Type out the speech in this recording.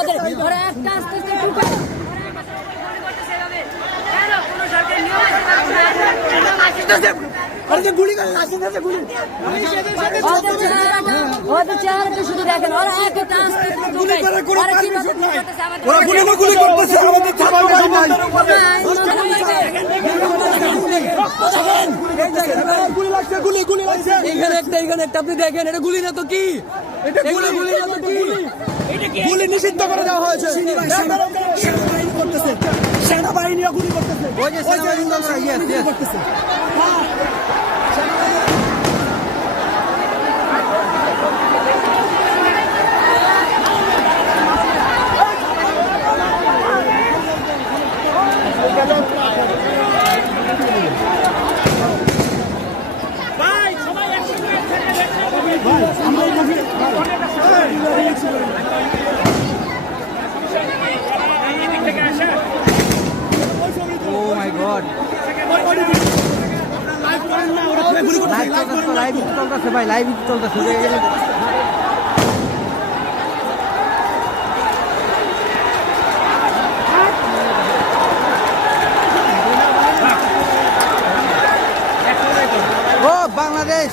ওরা একটা আস্তে আস্তে ঢুকে গুলি করে ওদের চেহারাটা শুধু দেখেন ওরা একটা আস্তে আস্তে ঢুকে ওরা গুলি করতেছে আমাদের গুলি লাগছে এখানে একটা আপনি দেখেন এটা গুলি না তো কি এটা গুলি না তো কি গুলি নিষিদ্ধ করে দেওয়া হয়েছে সেনাবাহিনী গুলি করতেছে ওই যে সেনাবাহিনী করতেছে Oh my God! লাইভ চলতেছে ভাই, লাইভ চলতেছে। ও বাংলাদেশ